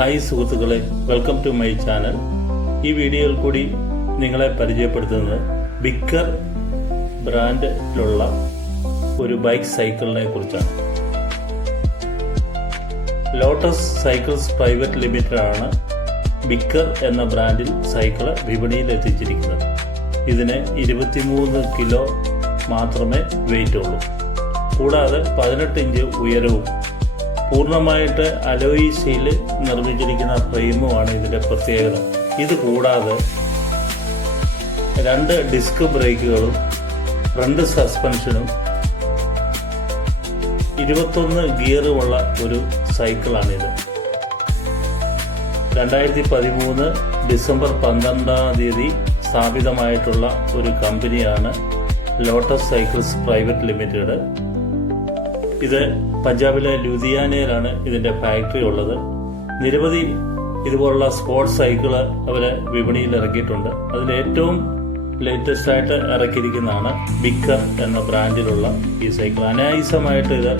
Hi സുഹൃത്തുക്കളെ welcome to my channel ഈ വീഡിയോയിൽ കൂടി നിങ്ങളെ പരിചയപ്പെടുത്തുന്നത് ബിക്കർ ബ്രാൻഡിലുള്ള ഒരു ബൈക്ക് സൈക്കിളിനെ കുറിച്ചാണ്. ലോട്ടസ് സൈക്കിൾസ് പ്രൈവറ്റ് ലിമിറ്റഡ് ആണ് ബിക്കർ എന്ന ബ്രാൻഡിൽ സൈക്കിൾ വിപണിയിൽ എത്തിച്ചിരിക്കുന്നത്. ഇതിന് ഇരുപത്തിമൂന്ന് കിലോ മാത്രമേ വെയിറ്റ് ഉള്ളൂ. കൂടാതെ പതിനെട്ട് ഇഞ്ച് ഉയരവും പൂർണമായിട്ട് അലോയി സ്റ്റീൽ നിർമ്മിച്ചിരിക്കുന്ന ഫ്രെയിമുമാണ് ഇതിന്റെ പ്രത്യേകത. ഇത് കൂടാതെ രണ്ട് ഡിസ്ക് ബ്രേക്കുകളും ഫ്രണ്ട് സസ്പെൻഷനും ഇരുപത്തൊന്ന് ഗിയറുമുള്ള ഒരു സൈക്കിളാണിത്. രണ്ടായിരത്തി പതിമൂന്ന് ഡിസംബർ പന്ത്രണ്ടാം തീയതി സ്ഥാപിതമായിട്ടുള്ള ഒരു കമ്പനിയാണ് ലോട്ടസ് സൈക്കിൾസ് പ്രൈവറ്റ് ലിമിറ്റഡ്. ഇത് പഞ്ചാബിലെ ലുധിയാനയിലാണ് ഇതിന്റെ ഫാക്ടറി ഉള്ളത്. നിരവധി ഇതുപോലുള്ള സ്പോർട്സ് സൈക്കിൾ അവർ വിപണിയിൽ ഇറക്കിയിട്ടുണ്ട്. അതിൽ ഏറ്റവും ലേറ്റസ്റ്റ് ആയിട്ട് ഇറക്കിയിരിക്കുന്നതാണ് ബിക്കർ എന്ന ബ്രാൻഡിലുള്ള ഈ സൈക്കിൾ അനായാസമായിട്ട് ഇത്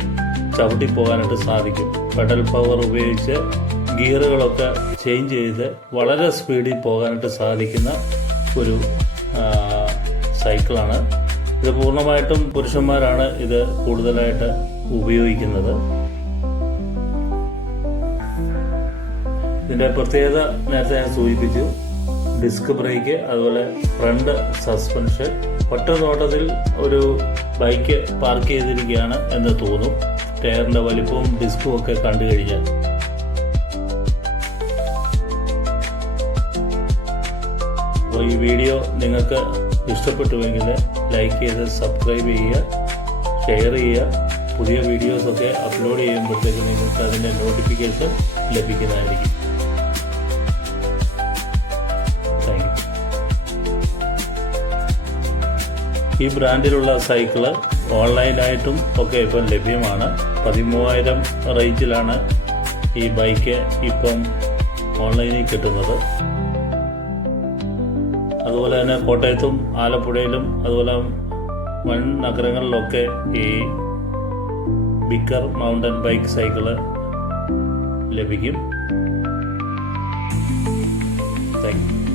ചവിട്ടി പോകാനായിട്ട് സാധിക്കും. പെഡൽ പവർ ഉപയോഗിച്ച് ഗിയറുകളൊക്കെ ചേഞ്ച് ചെയ്ത് വളരെ സ്പീഡിൽ പോകാനായിട്ട് സാധിക്കുന്ന ഒരു സൈക്കിളാണ് ഇത് പൂർണമായിട്ടും പുരുഷന്മാരാണ് ഇത് കൂടുതലായിട്ട് ഉപയോഗിക്കുന്നത്. ഇതിന്റെ പ്രത്യേകത നേരത്തെ ഞാൻ സൂചിപ്പിച്ചു. ഡിസ്ക് ബ്രേക്ക് അതുപോലെ ഫ്രണ്ട് സസ്പെൻഷൻ. ഒറ്റ നോട്ടത്തിൽ ഒരു ബൈക്ക് പാർക്ക് ചെയ്തിരിക്കുകയാണ് എന്ന് തോന്നും. ടയറിന്റെ വലിപ്പവും ഡിസ്കും ഒക്കെ കണ്ടു കഴിഞ്ഞാൽ. അപ്പോൾ ഈ വീഡിയോ നിങ്ങൾക്ക് ഇഷ്ടപ്പെട്ടുവെങ്കിൽ ലൈക്ക് ചെയ്ത് സബ്സ്ക്രൈബ് ചെയ്യുക ഷെയർ ചെയ്യുക. പുതിയ വീഡിയോസൊക്കെ അപ്ലോഡ് ചെയ്യുമ്പോഴത്തേക്ക് നിങ്ങൾക്ക് അതിന്റെ നോട്ടിഫിക്കേഷൻ ലഭിക്കുന്നതായിരിക്കും. ഈ ബ്രാൻഡിലുള്ള സൈക്കിൾ ഓൺലൈനായിട്ടും ഒക്കെ ഇപ്പം ലഭ്യമാണ്. പതിമൂവായിരം റേഞ്ചിലാണ് ഈ ബൈക്ക് ഇപ്പം ഓൺലൈനിൽ കിട്ടുന്നത്. അതുപോലെ തന്നെ കോട്ടയത്തും ആലപ്പുഴയിലും അതുപോലെ വൻ നഗരങ്ങളിലൊക്കെ ഈ ബിക്കർ മൗണ്ടൻ ബൈക്ക് സൈക്കിൾ ലഭിക്കും. Thank you